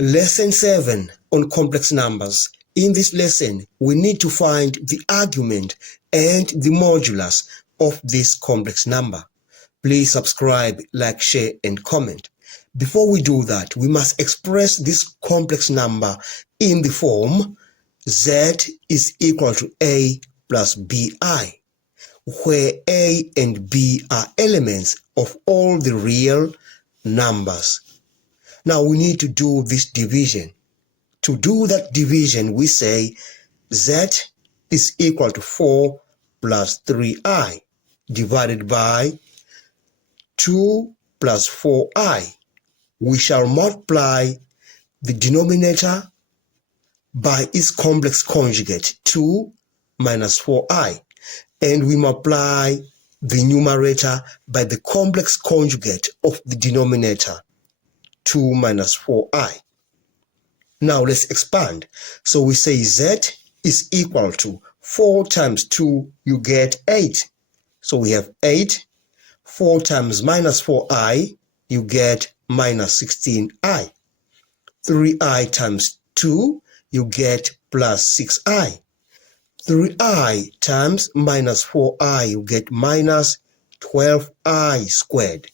Lesson 7 on complex numbers. In this lesson, we need to find the argument and the modulus of this complex number. Please subscribe, like, share, and comment. Before we do that, we must express this complex number in the form z is equal to a plus bi, where a and b are elements of all the real numbers. Now we need to do this division. To do that division, we say z is equal to 4 plus 3i divided by 2 plus 4i. We shall multiply the denominator by its complex conjugate, 2 minus 4i, and we multiply the numerator by the complex conjugate of the denominator, 2 minus 4i. Now let's expand. So we say z is equal to 4 times 2, you get 8. So we have 8. 4 times minus 4i, you get minus 16i. 3i times 2, you get plus 6i. 3i times minus 4i, you get minus 12i squared.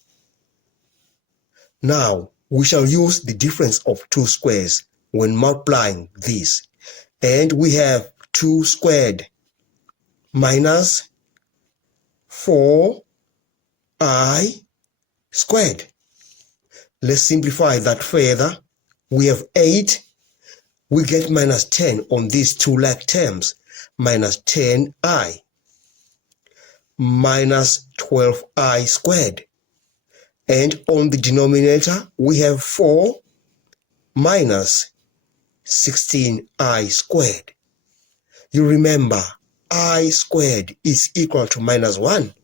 Now, we shall use the difference of two squares when multiplying this. And we have 2 squared minus 4i squared. Let's simplify that further. We have 8. We get minus 10 on these two like terms. Minus 10i minus 12i squared. And on the denominator, we have 4 minus 16i squared. You remember, I squared is equal to minus 1.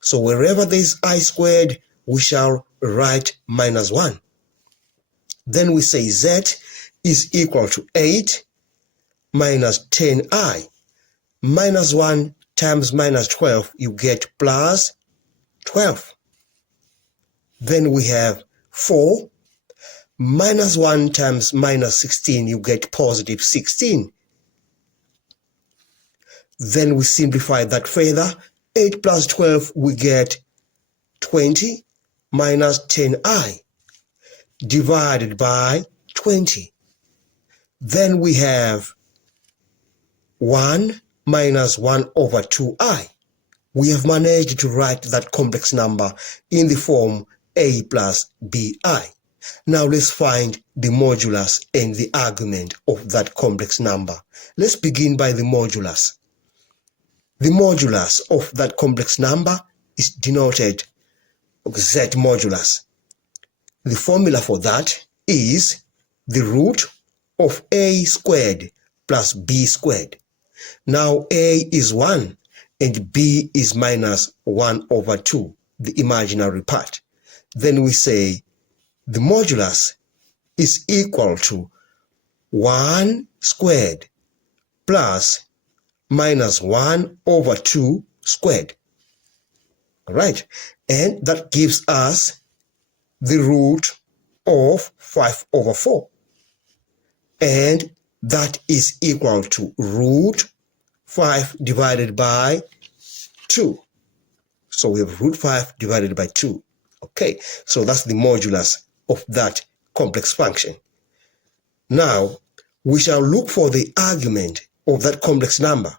So wherever there is I squared, we shall write minus 1. Then we say z is equal to 8 minus 10i. Minus 1 times minus 12, you get plus 12. Then we have 4 minus 1 times minus 16, you get positive 16. Then we simplify that further. 8 plus 12, we get 20 minus 10i divided by 20. Then we have 1 minus 1 over 2i. We have managed to write that complex number in the form a plus bi. Now let's find the modulus and the argument of that complex number. Let's begin by the modulus. The modulus of that complex number is denoted z modulus. The formula for that is the root of a squared plus b squared. Now a is 1 and b is minus 1 over 2, the imaginary part. Then we say the modulus is equal to 1 squared plus minus 1 over 2 squared. All right, and that gives us the root of 5 over 4. And that is equal to root 5 divided by 2. So we have root 5 divided by 2. Okay, so that's the modulus of that complex function. Now, we shall look for the argument of that complex number.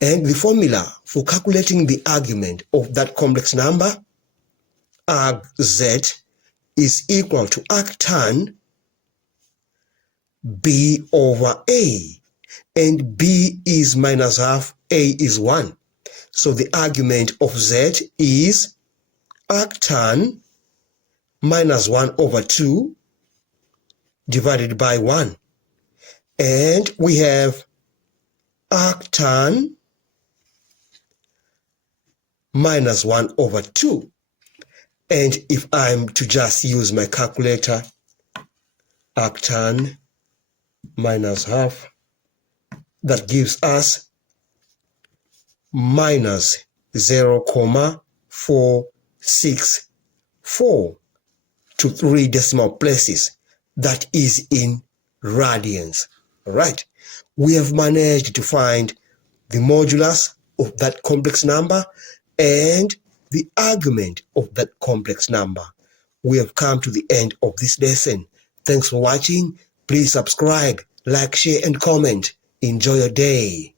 And the formula for calculating the argument of that complex number, arg z, is equal to arctan b over a. And b is minus half, a is 1. So the argument of z is arctan minus 1 over 2 divided by 1. And we have arctan minus 1 over 2. And if I'm to just use my calculator, arctan minus half, that gives us minus 0.464 to 3 decimal places. that is in radians. All right. We have managed to find the modulus of that complex number and the argument of that complex number. We have come to the end of this lesson. Thanks for watching. Please subscribe, like, share, and comment. Enjoy your day.